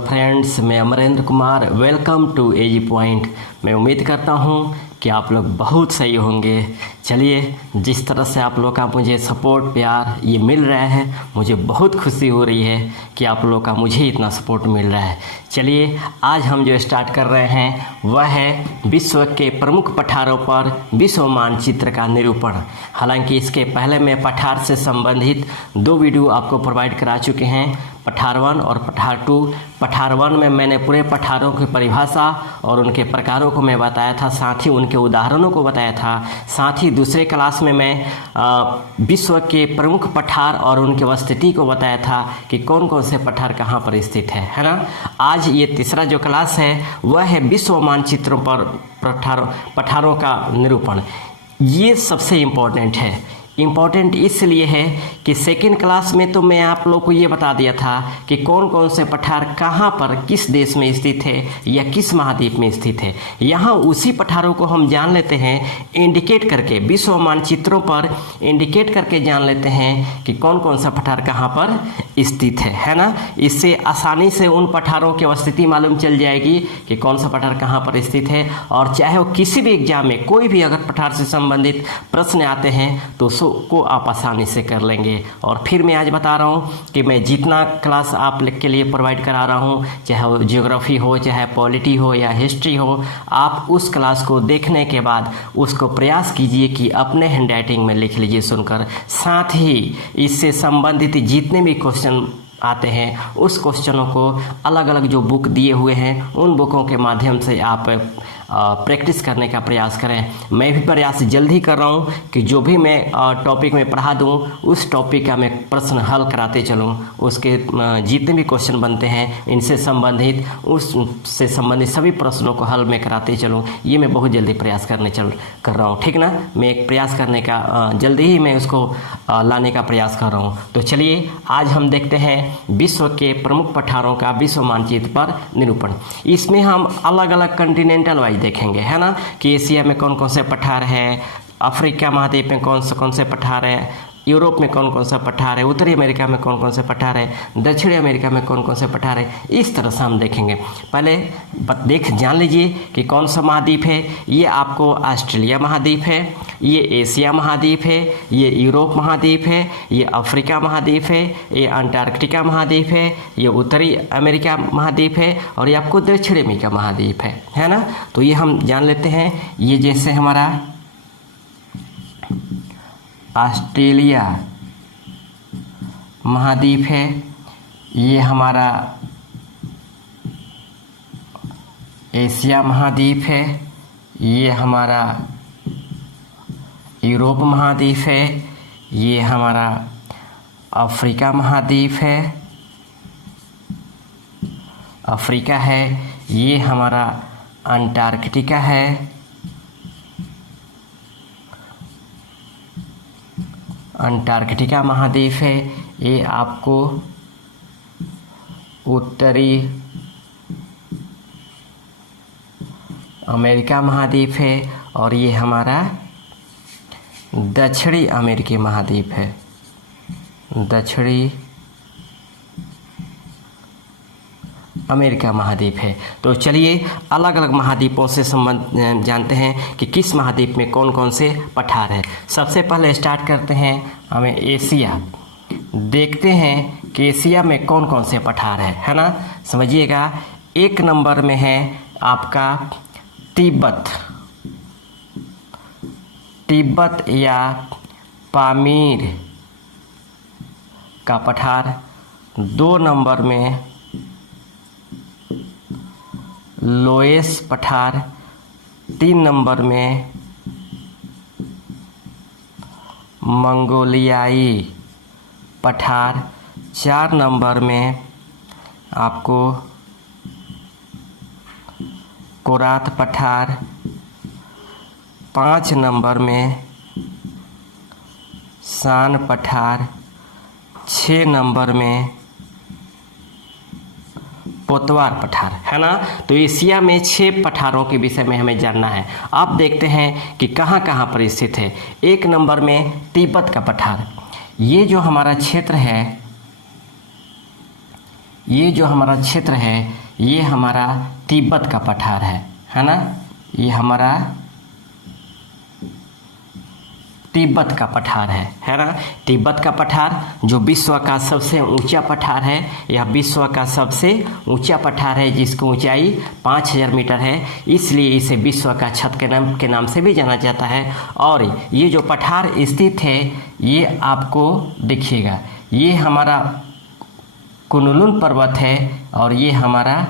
Friends, मैं Amrendra Kumar. Welcome to AG point. मैं उम्मीद करता हूँ कि आप लोग बहुत सही होंगे। चलिए, जिस तरह से आप लोग का मुझे सपोर्ट प्यार ये मिल रहा है, मुझे बहुत खुशी हो रही है कि आप लोग का मुझे इतना सपोर्ट मिल रहा है। चलिए, आज हम जो स्टार्ट कर रहे हैं वह है विश्व के प्रमुख पठारों पर विश्व मानचित्र का निरूपण। हालांकि इसके पहले मैं पठार से संबंधित 2 वीडियो आपको प्रोवाइड करा चुके हैं, पठार 1 और पठार 2। पठार 1 में मैंने पूरे पठारों की परिभाषा और उनके प्रकारों को मैं बताया था, साथ ही उनके उदाहरणों को बताया था। साथ ही दूसरे क्लास में मैं विश्व के प्रमुख पठार और उनकी अवस्थिति को बताया था कि कौन कौन से पठार कहाँ पर स्थित है ना। आज ये तीसरा जो क्लास है वह है विश्व मानचित्रों पर पठारों का निरूपण। ये सबसे इम्पोर्टेंट है। इम्पॉर्टेंट इसलिए है कि सेकेंड क्लास में तो मैं आप लोग को ये बता दिया था कि कौन कौन से पठार कहाँ पर किस देश में स्थित है या किस महाद्वीप में स्थित है। यहाँ उसी पठारों को हम जान लेते हैं इंडिकेट करके, विश्व मानचित्रों पर इंडिकेट करके जान लेते हैं कि कौन कौन सा पठार कहाँ पर स्थित है ना। इससे आसानी से उन पठारों की अवस्थिति मालूम चल जाएगी कि कौन सा पठार कहाँ पर स्थित है। और चाहे वो किसी भी एग्जाम में कोई भी अगर पठार से संबंधित प्रश्न आते हैं तो को आप आसानी से कर लेंगे। और फिर मैं आज बता रहा हूँ कि मैं जितना क्लास आप के लिए प्रोवाइड करा रहा हूँ, चाहे वो ज्योग्राफी हो, चाहे पॉलिटी हो या हिस्ट्री हो, आप उस क्लास को देखने के बाद उसको प्रयास कीजिए कि अपने हैंडराइटिंग में लिख लीजिए सुनकर। साथ ही इससे संबंधित जितने भी क्वेश्चन आते हैं उस क्वेश्चनों को अलग अलग जो बुक दिए हुए हैं उन बुकों के माध्यम से आप प्रैक्टिस करने का प्रयास करें। मैं भी प्रयास जल्द ही कर रहा हूं कि जो भी मैं टॉपिक में पढ़ा दूं उस टॉपिक का मैं प्रश्न हल कराते चलूं। उसके जितने भी क्वेश्चन बनते हैं इनसे संबंधित उससे संबंधित सभी प्रश्नों को हल में कराते चलूं। ये मैं बहुत जल्दी प्रयास कर रहा हूं, ठीक ना। मैं एक प्रयास करने का जल्दी ही मैं उसको लाने का प्रयास कर रहा हूं। तो चलिए, आज हम देखते हैं विश्व के प्रमुख पठारों का विश्व मानचित्र पर निरूपण। इसमें हम अलग अलग कंटिनेंटल वाइज देखेंगे, है ना, कि एशिया में कौन कौन से पठार है, अफ्रीका महाद्वीप में कौन से पठार है, यूरोप में कौन कौन सा पठार है, उत्तरी अमेरिका में कौन कौन से पठार है, दक्षिणी अमेरिका में कौन कौन से पठार है। इस तरह से हम देखेंगे। पहले जान लीजिए कि कौन सा महाद्वीप है। ये आपको ऑस्ट्रेलिया महाद्वीप है, ये एशिया महाद्वीप है, ये यूरोप महाद्वीप है, ये अफ्रीका महाद्वीप है, ये अंटार्कटिका महाद्वीप है, ये उत्तरी अमेरिका महाद्वीप है और ये आपको दक्षिणी अमेरिका महाद्वीप है ना। तो ये हम जान लेते हैं। ये जैसे हमारा ऑस्ट्रेलिया महाद्वीप है, ये हमारा एशिया महाद्वीप है, ये हमारा यूरोप महाद्वीप है, ये हमारा अफ्रीका महाद्वीप है, अफ्रीका है, ये हमारा अंटार्कटिका है, अंटार्कटिका महाद्वीप है, ये आपको उत्तरी अमेरिका महाद्वीप है और ये हमारा दक्षिणी अमेरिकी महाद्वीप है, दक्षिणी अमेरिका महाद्वीप है। तो चलिए, अलग अलग महाद्वीपों से संबंध जानते हैं कि किस महाद्वीप में कौन कौन से पठार है। सबसे पहले स्टार्ट करते हैं हमें एशिया। देखते हैं कि एशिया में कौन कौन से पठार है ना। समझिएगा, 1 नंबर में है आपका तिब्बत या पामीर का पठार। 2 नंबर में लोएस पठार। 3 नंबर में मंगोलियाई पठार। 4 नंबर में आपको कोरात पठार। 5 नंबर में सान पठार। 6 नंबर में पोतवार पठार, है ना। तो एशिया में 6 पठारों के विषय में हमें जानना है। अब देखते हैं कि कहाँ कहाँ पर स्थित है। 1 नंबर में तिब्बत का पठार। ये जो हमारा क्षेत्र है ये जो हमारा क्षेत्र है ये हमारा तिब्बत का पठार है ना। ये हमारा तिब्बत का पठार है ना। तिब्बत का पठार जो विश्व का सबसे ऊंचा पठार है, यह विश्व का सबसे ऊंचा पठार है जिसकी ऊंचाई 5000 मीटर है, इसलिए इसे विश्व का छत के नाम से भी जाना जाता है। और ये जो पठार स्थित है ये आपको देखिएगा, ये हमारा कुनलुन पर्वत है और ये हमारा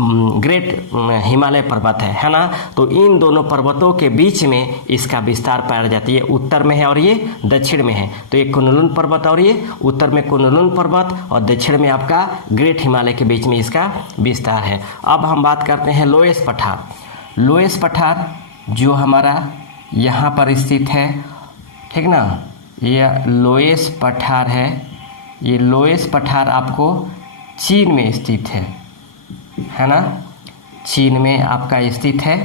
ग्रेट हिमालय पर्वत है ना। तो इन दोनों पर्वतों के बीच में इसका विस्तार पाया जाता है। ये उत्तर में है और ये दक्षिण में है। तो ये कुनलुन पर्वत और ये उत्तर में कुनलुन पर्वत और दक्षिण में आपका ग्रेट हिमालय के बीच में इसका विस्तार है। अब हम बात करते हैं लोएस पठार। लोएस पठार जो हमारा यहाँ पर स्थित है, ठीक ना। यह लोएस पठार है। ये लोएस पठार आपको चीन में स्थित है ना। चीन में आपका स्थित है,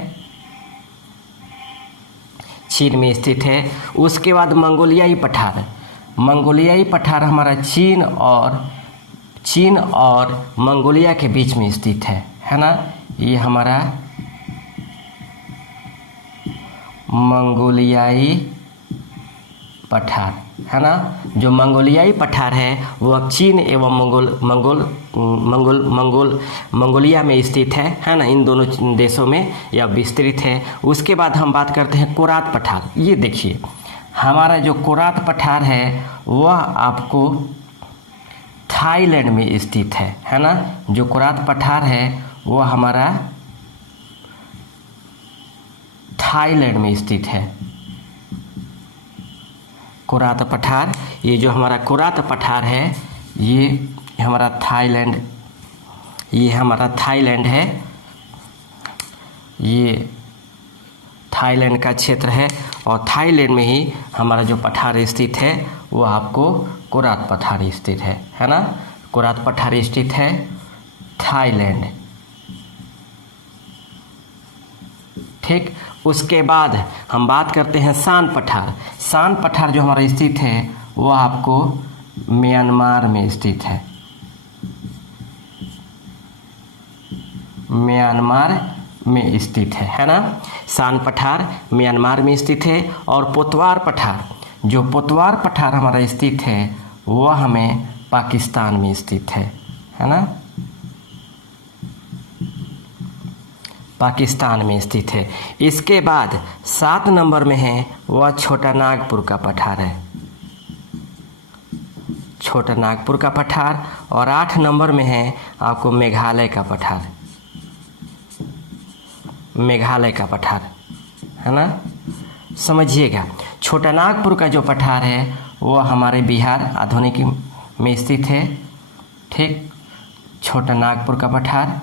चीन में स्थित है। उसके बाद मंगोलियाई पठार। मंगोलियाई पठार हमारा चीन और मंगोलिया के बीच में स्थित है ना। ये हमारा मंगोलियाई पठार है ना। जो मंगोलियाई पठार है वह चीन एवं मंगोलिया में स्थित है ना। इन दोनों देशों में यह विस्तृत है। उसके बाद हम बात करते हैं कोरात पठार। ये देखिए हमारा जो कोरात पठार है वह आपको थाईलैंड में स्थित है ना। जो कोरात पठार है वह हमारा थाईलैंड में स्थित है। कोरात पठार, ये जो हमारा कोरात पठार है ये हमारा थाईलैंड, ये हमारा थाईलैंड है। ये थाईलैंड का क्षेत्र है और थाईलैंड में ही हमारा जो पठार स्थित है वो आपको कोरात पठार स्थित है ना। कोरात पठार स्थित है थाईलैंड, ठीक। उसके बाद हम बात करते हैं शान पठार। शान पठार जो हमारा स्थित है वो आपको म्यांमार में स्थित है। म्यांमार में स्थित है ना। शान पठार म्यांमार में स्थित है। और पोतवार पठार, जो पोतवार पठार हमारा स्थित है वह हमें पाकिस्तान में स्थित है ना। पाकिस्तान में स्थित है। इसके बाद 7 नंबर में है वह छोटा नागपुर का पठार है, छोटा नागपुर का पठार। और 8 नंबर में है आपको मेघालय का पठार, मेघालय का पठार है ना। समझिएगा छोटा नागपुर का जो पठार है वह हमारे बिहार आधुनिक में स्थित है, ठीक। छोटा नागपुर का पठार।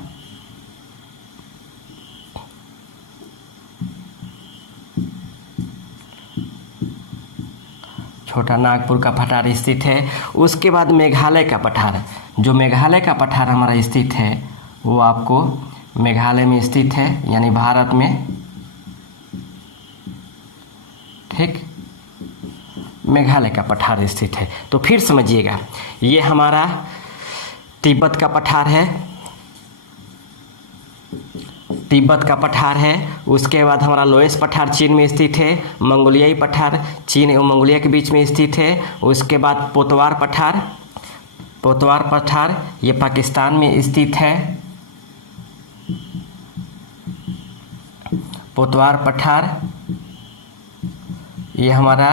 छोटा नागपुर का पठार स्थित है। उसके बाद मेघालय का पठार, जो मेघालय का पठार हमारा स्थित है वो आपको मेघालय में स्थित है, यानी भारत में, ठीक। मेघालय का पठार स्थित है। तो फिर समझिएगा ये हमारा तिब्बत का पठार है, तिब्बत का पठार है। उसके बाद हमारा लोएस पठार चीन में स्थित है। मंगोलियाई पठार चीन एवं मंगोलिया के बीच में स्थित है। उसके बाद पोतवार पठार, पोतवार पठार ये पाकिस्तान में स्थित है। पोतवार पठार ये हमारा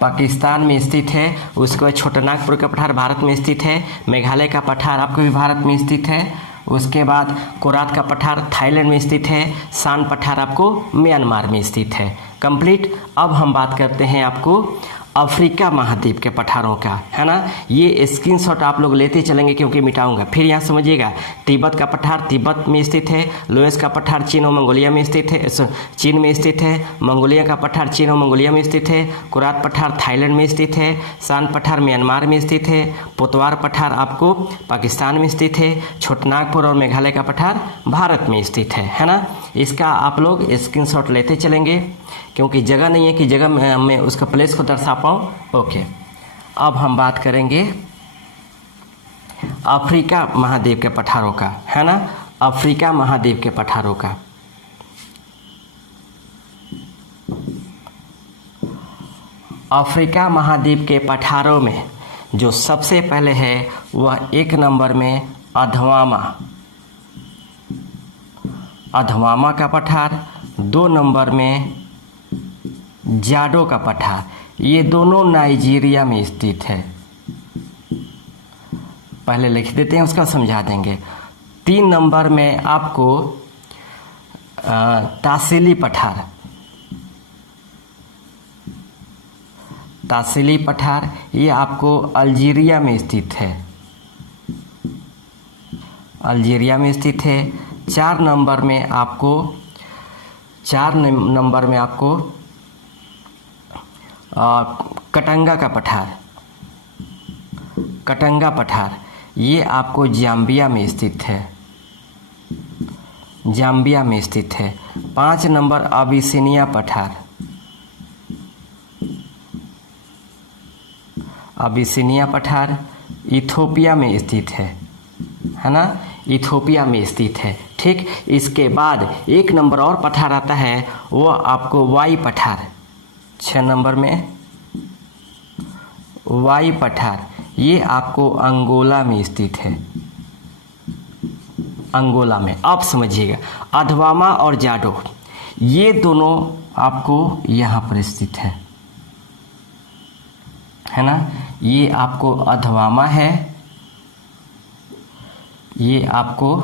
पाकिस्तान में स्थित है। उसके बाद छोटा नागपुर का पठार भारत में स्थित है। मेघालय का पठार आपको भी भारत में स्थित है। उसके बाद कोरात का पठार थाईलैंड में स्थित है। शान पठार आपको म्यांमार में स्थित है। कंप्लीट। अब हम बात करते हैं आपको अफ्रीका महाद्वीप के पठारों का, है ना। ये स्क्रीनशॉट आप लोग लेते चलेंगे क्योंकि मिटाऊंगा। फिर यहाँ समझिएगा तिब्बत का पठार तिब्बत में स्थित है। लोएस का पठार चीन और मंगोलिया में स्थित है, चीन में स्थित है। मंगोलिया का पठार चीन और मंगोलिया में स्थित है। कोरात पठार थाईलैंड में स्थित है। शान पठार म्यांमार में स्थित है। पोतवार पठार आपको पाकिस्तान में स्थित है। छोटानागपुर और मेघालय का पठार भारत में स्थित है ना। इसका आप लोग स्क्रीनशॉट लेते चलेंगे क्योंकि जगह नहीं है कि जगह में उसका प्लेस को दर्शा पाऊँ। ओके, अब हम बात करेंगे अफ्रीका महाद्वीप के पठारों का, है ना, अफ्रीका महाद्वीप के पठारों का। अफ्रीका महाद्वीप के पठारों में जो सबसे पहले है वह 1 नंबर में अधवामा का पठार, 2 नंबर में जाडो का पठार। ये दोनों नाइजीरिया में स्थित है। पहले लिख देते हैं, उसका समझा देंगे। 3 नंबर में आपको तासिली पठार, ये आपको अल्जीरिया में स्थित है, 4 नंबर में आपको कटंगा पठार, ये आपको जाम्बिया में स्थित है। 5 नंबर अबिसिनिया पठार इथोपिया में स्थित है ना, इथोपिया में स्थित है। ठीक, इसके बाद 1 नंबर और पठार आता है, वो आपको वाई पठार, 6 नंबर में वाई पठार, ये आपको अंगोला में स्थित है, अंगोला में। आप समझिएगा, अधवामा और जाडो ये दोनों आपको यहाँ पर स्थित है ना। ये आपको अधवामा है, ये आपको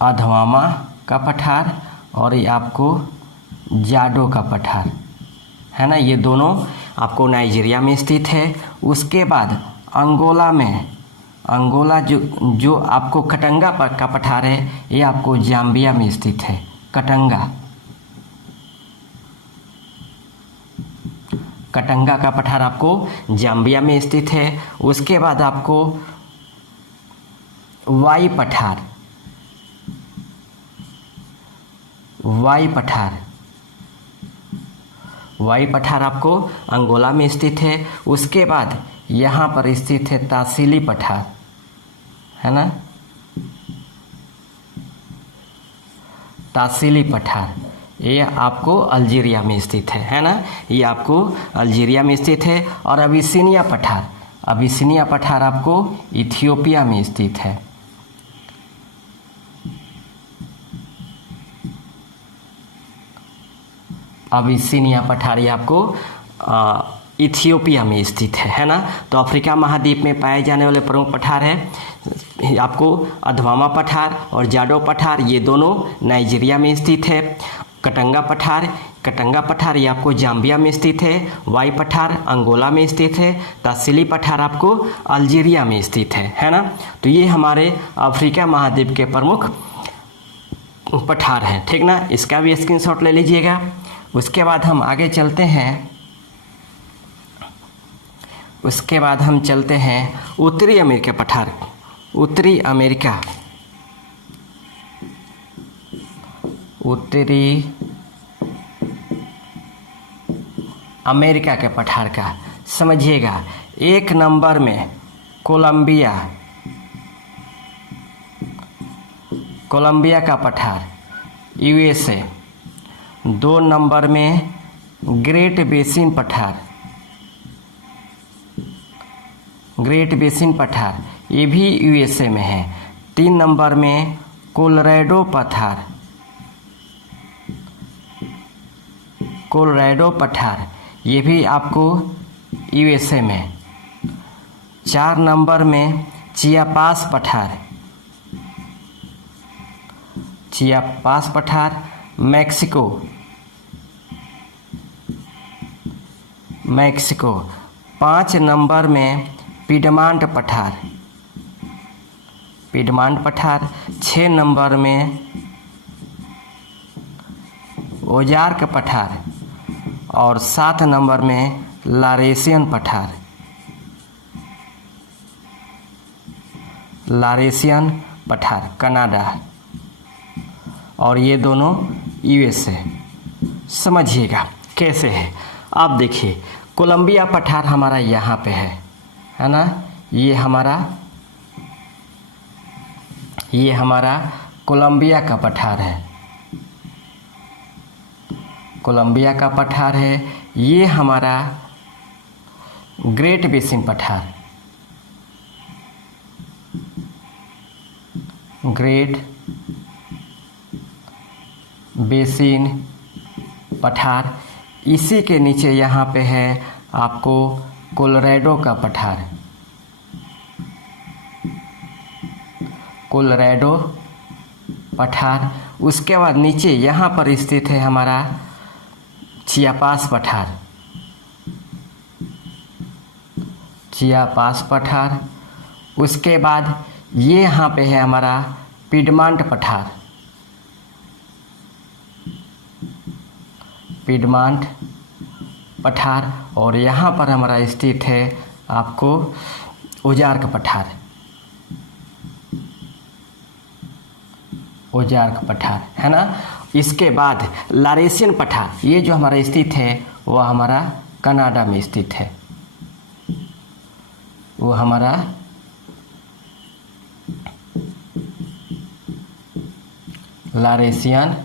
अधवामा का पठार और ये आपको जाडो का पठार, है ना। ये दोनों आपको नाइजीरिया में स्थित है। उसके बाद अंगोला जो आपको कटंगा का पठार है, ये आपको जाम्बिया में स्थित है, कटंगा का पठार आपको जाम्बिया में स्थित है। उसके बाद आपको वाई पठार आपको अंगोला में स्थित है। उसके बाद यहाँ पर स्थित है तासिली पठार, है ना, तासिली पठार, ये आपको अल्जीरिया में स्थित है ना, ये आपको अल्जीरिया में स्थित है। और अबिसिनिया पठार आपको इथियोपिया में स्थित है। अबिसिनिया पठार ये आपको इथियोपिया में स्थित है ना। तो अफ्रीका महाद्वीप में पाए जाने वाले प्रमुख पठार है आपको अधवामा पठार और जाडो पठार, ये दोनों नाइजीरिया में स्थित है। कटंगा पठार ये आपको जाम्बिया में स्थित है। वाई पठार अंगोला में स्थित है। तासिली पठार आपको अल्जीरिया में स्थित है ना। तो ये हमारे अफ्रीका महाद्वीप के प्रमुख पठार हैं, ठीक ना। इसका भी स्क्रीनशॉट ले लीजिएगा। उसके बाद हम आगे चलते हैं, उत्तरी अमेरिका पठार। उत्तरी अमेरिका के पठार का समझिएगा। 1 नंबर में कोलंबिया का पठार USA। 2 नंबर में ग्रेट बेसिन पठार, ये भी USA में है। 3 नंबर में कोलोराडो पठार, ये भी आपको USA में। 4 नंबर में चियापास पठार मैक्सिको। 5 नंबर में पिडमांट पठार। 6 नंबर में ओजार्क पठार और 7 नंबर में लारेशियन पठार कनाडा, और ये दोनों USA। समझिएगा कैसे है। आप देखिए, कोलंबिया पठार हमारा यहाँ पे है ना। ये हमारा कोलंबिया का पठार है, कोलंबिया का पठार है। ये हमारा ग्रेट बेसिन पठार, ग्रेट बेसिन पठार। इसी के नीचे यहाँ पे है आपको कोलोराडो का पठार, कोलोराडो पठार। उसके बाद नीचे यहाँ पर स्थित है हमारा चियापास पठार, चियापास पठार। उसके बाद ये यहाँ पे है हमारा पिडमांट पठार, पिडमांट पठार। और यहाँ पर हमारा स्थित है आपको ओजार्क पठार, ओजार्क पठार है ना। इसके बाद लारेशियन पठार, ये जो हमारा स्थित है वह हमारा कनाडा में स्थित है, वो हमारा लारेशियन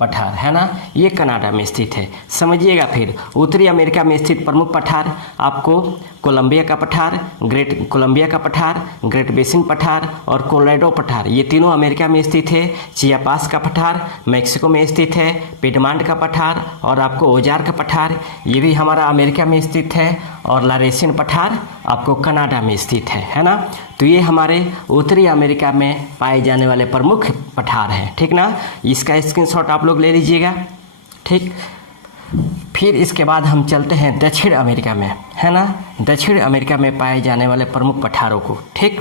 पठार है ना, ये कनाडा में स्थित है। समझिएगा फिर उत्तरी अमेरिका में स्थित प्रमुख पठार आपको कोलंबिया का पठार, ग्रेट कोलंबिया का पठार, ग्रेट बेसिन पठार और कोलोराडो पठार, ये तीनों अमेरिका में स्थित है। चियापास का पठार मैक्सिको में स्थित है, पिडमांट का पठार और आपको ओजार का पठार ये भी हमारा अमेरिका में स्थित है, और लारेशियन पठार आपको कनाडा में स्थित है ना। तो ये हमारे उत्तरी अमेरिका में पाए जाने वाले प्रमुख पठार हैं, ठीक ना। इसका स्क्रीनशॉट आप लोग ले लीजिएगा, ठीक। फिर इसके बाद हम चलते हैं दक्षिण अमेरिका में, है ना। दक्षिण अमेरिका में पाए जाने वाले प्रमुख पठारों को, ठीक।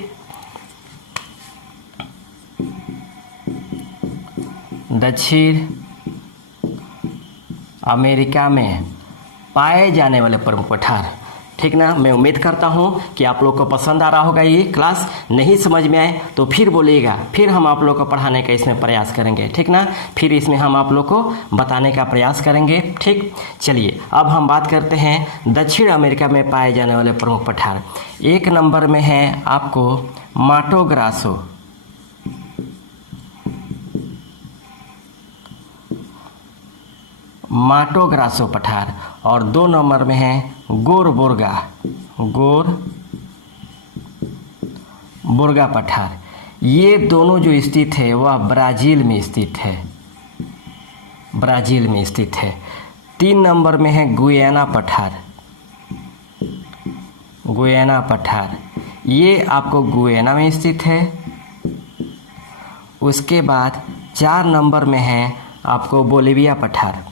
दक्षिण अमेरिका में पाए जाने वाले प्रमुख पठार, ठीक ना। मैं उम्मीद करता हूँ कि आप लोग को पसंद आ रहा होगा ये क्लास। नहीं समझ में आए तो फिर बोलिएगा, फिर हम आप लोग को पढ़ाने का इसमें प्रयास करेंगे, ठीक ना। फिर इसमें हम आप लोग को बताने का प्रयास करेंगे, ठीक। चलिए अब हम बात करते हैं दक्षिण अमेरिका में पाए जाने वाले प्रमुख पठार। एक नंबर में है आपको माटो ग्रासो, माटो ग्रासो पठार। और 2 नंबर में है गोरबोर्गा, गोरबोर्गा पठार। ये दोनों जो स्थित है वह ब्राज़ील में स्थित है, ब्राज़ील में स्थित है। 3 नंबर में है गुयाना पठार, गुयाना पठार। ये आपको गुयाना में स्थित है। उसके बाद 4 नंबर में है आपको बोलिविया पठार,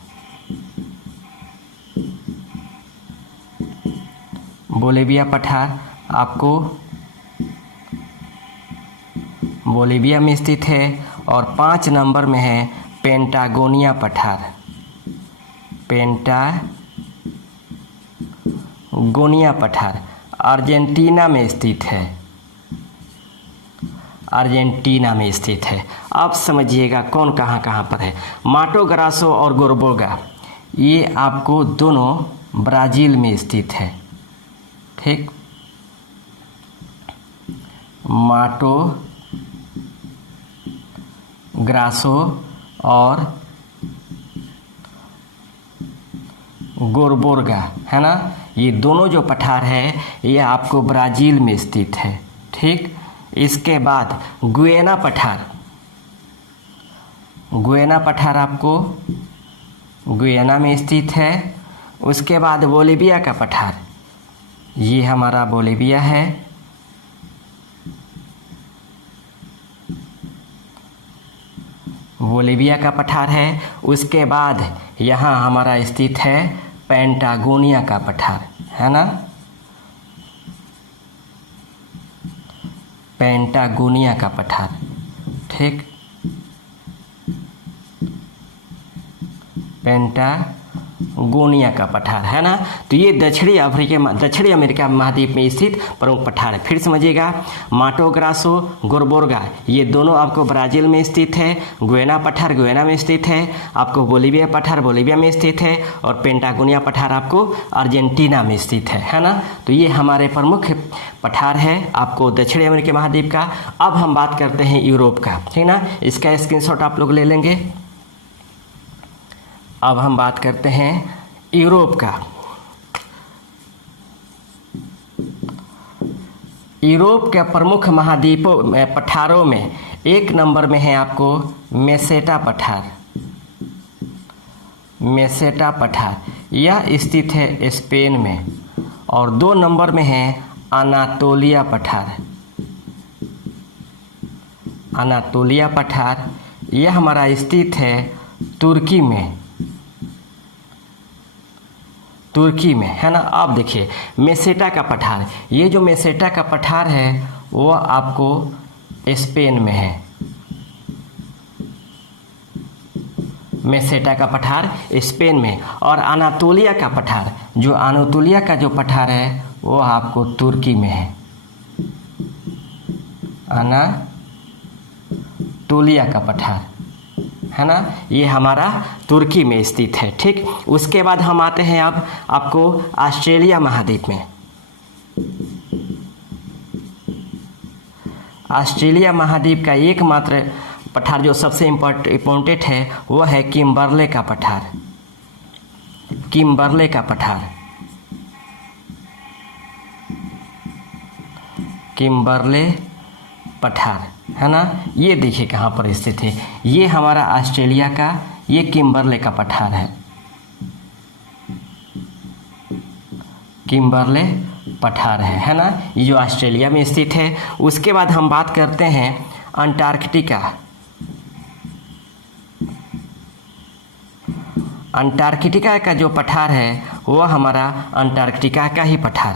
बोलिविया पठार आपको बोलिविया में स्थित है। और 5 नंबर में है पेंटागोनिया पठार, पेंटागोनिया पठार अर्जेंटीना में स्थित है, अर्जेंटीना में स्थित है। अब समझिएगा कौन कहाँ कहाँ पर है। माटो ग्रासो और गोरबोर्गा ये आपको दोनों ब्राज़ील में स्थित है, ठीक। माटो ग्रासो और गोरबोर्गा है ना, ये दोनों जो पठार है ये आपको ब्राज़ील में स्थित है, ठीक। इसके बाद गुयाना पठार, गुयाना पठार आपको गुयाना में स्थित है। उसके बाद बोलिविया का पठार, ये हमारा बोलिविया है। बोलिविया का पठार है। उसके बाद यहाँ हमारा स्थित है पेंटागोनिया का पठार, है ना, पेंटागोनिया का पठार, ठीक। गोनिया का पठार, है ना। तो ये दक्षिणी अमेरिका महाद्वीप में स्थित प्रमुख पठार है। फिर समझिएगा, माटो ग्रासो गोरबोरगा, ये दोनों आपको ब्राज़ील में स्थित है। गुयाना पठार गुयाना में स्थित है। आपको बोलीविया पठार बोलीविया में स्थित है। और पेंटागोनिया पठार आपको अर्जेंटीना में स्थित है ना। तो ये हमारे प्रमुख पठार है आपको दक्षिणी अमेरिका महाद्वीप का। अब हम बात करते हैं यूरोप का, ठीक ना। इसका स्क्रीनशॉट आप लोग ले लेंगे। अब हम बात करते हैं यूरोप का। यूरोप के प्रमुख महाद्वीपों पठारों में 1 नंबर में है आपको मेसेटा पठार। मेसेटा पठार यह स्थित है स्पेन में। और 2 नंबर में है अनातोलिया पठार। अनातोलिया पठार यह हमारा स्थित है तुर्की में। तुर्की में, है ना। आप देखिए मेसेटा का पठार, ये जो मेसेटा का पठार है वो आपको स्पेन में है। मेसेटा का पठार स्पेन में। और अनातोलिया का पठार, जो अनातोलिया का जो पठार है वो आपको तुर्की में है। अनातोलिया का पठार, है ना, ये हमारा तुर्की में स्थित है। ठीक, उसके बाद हम आते हैं अब आपको ऑस्ट्रेलिया महाद्वीप में। ऑस्ट्रेलिया महाद्वीप का एकमात्र पठार जो सबसे इम्पोर्टेंट है वो है किम्बरले का पठार। किम्बरले का पठार, किम्बरले पठार, है ना। ये देखिए कहाँ पर स्थित है, ये हमारा ऑस्ट्रेलिया का ये किम्बरले का पठार है। किम्बरले पठार है ना, ये जो ऑस्ट्रेलिया में स्थित है। उसके बाद हम बात करते हैं अंटार्कटिका। अंटार्कटिका का जो पठार है वो हमारा अंटार्कटिका का ही पठार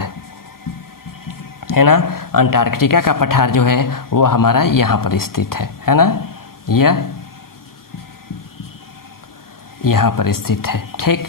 है ना। अंटार्कटिका का पठार जो है वो हमारा यहाँ पर स्थित है ना। यह यहाँ पर स्थित है। ठीक,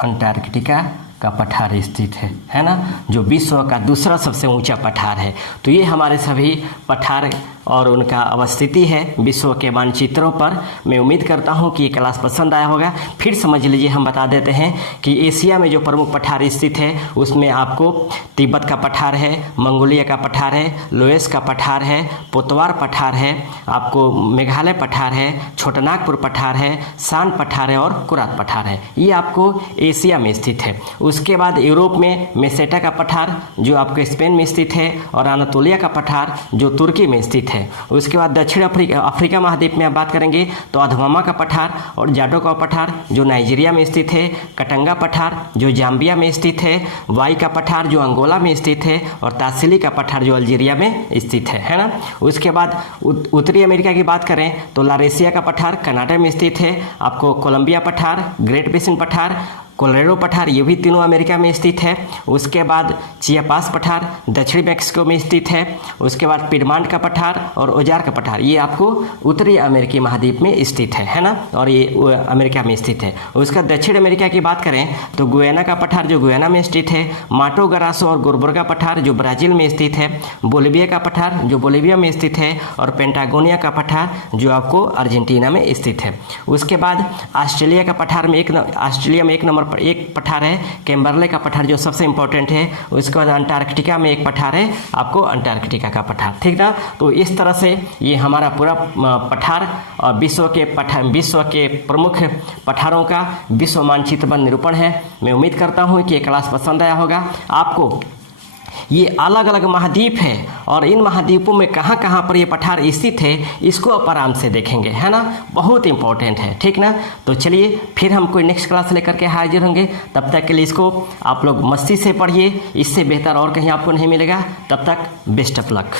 अंटार्कटिका का पठार स्थित है ना, जो विश्व का दूसरा सबसे ऊंचा पठार है। तो ये हमारे सभी पठार और उनका अवस्थिति है विश्व के मानचित्रों पर। मैं उम्मीद करता हूँ कि ये क्लास पसंद आया होगा। फिर समझ लीजिए, हम बता देते हैं कि एशिया में जो प्रमुख पठार स्थित है उसमें आपको तिब्बत का पठार है, मंगोलिया का पठार है, लोएस का पठार है, पोतवार पठार है, आपको मेघालय पठार है, छोटानागपुर पठार है, शान पठार है और कुरात पठार है। ये आपको एशिया में स्थित है। उसके बाद यूरोप में मेसेटा का पठार जो आपको स्पेन में स्थित है, और अनातोलिया का पठार जो तुर्की में स्थित है। उसके बाद दक्षिण अफ्रीका महाद्वीप में आप बात करेंगे तो अधवामा का पठार और जाडो का पठार जो नाइजीरिया में स्थित है, कटंगा पठार जो जाम्बिया में स्थित है, वाई का पठार जो अंगोला में स्थित है, और तासिली का पठार जो अल्जीरिया में स्थित है ना। उसके बाद उत्तरी अमेरिका की बात करें तो लारेसिया का पठार कनाडा में स्थित है। आपको कोलंबिया पठार, ग्रेट बेसिन पठार, कोलोराडो पठार, ये भी तीनों अमेरिका में स्थित है। उसके बाद चियापास पठार दक्षिणी मैक्सिको में स्थित है। उसके बाद पिडमांट का पठार और ओजार का पठार ये आपको उत्तरी अमेरिकी महाद्वीप में स्थित है ना, और ये अमेरिका में स्थित है। उसका दक्षिण अमेरिका की बात करें तो गुयाना का पठार जो गुयाना में स्थित है, माटो ग्रासो और गोरबोरगा पठार जो ब्राज़ील में स्थित है, बोलीविया का पठार जो बोलीविया में स्थित है, और पेंटागोनिया का पठार जो आपको अर्जेंटीना में स्थित है। उसके बाद ऑस्ट्रेलिया का पठार में ऑस्ट्रेलिया में 1 नंबर एक पठार है किम्बरले का पठार जो सबसे इंपॉर्टेंट है। उसके बाद अंटार्कटिका में एक पठार है आपको अंटार्कटिका का पठार। ठीक ना, तो इस तरह से ये हमारा पूरा पठार और विश्व के प्रमुख पठारों का विश्व मानचित्र पर निरूपण है। मैं उम्मीद करता हूँ कि ये क्लास पसंद आया होगा आपको। ये अलग अलग महाद्वीप है और इन महाद्वीपों में कहाँ कहाँ पर ये पठार स्थित है इसको आप आराम से देखेंगे, है ना, बहुत इंपॉर्टेंट है। ठीक ना, तो चलिए फिर हम कोई नेक्स्ट क्लास लेकर के हाजिर होंगे। तब तक के लिए इसको आप लोग मस्ती से पढ़िए, इससे बेहतर और कहीं आपको नहीं मिलेगा। तब तक बेस्ट ऑफ लक।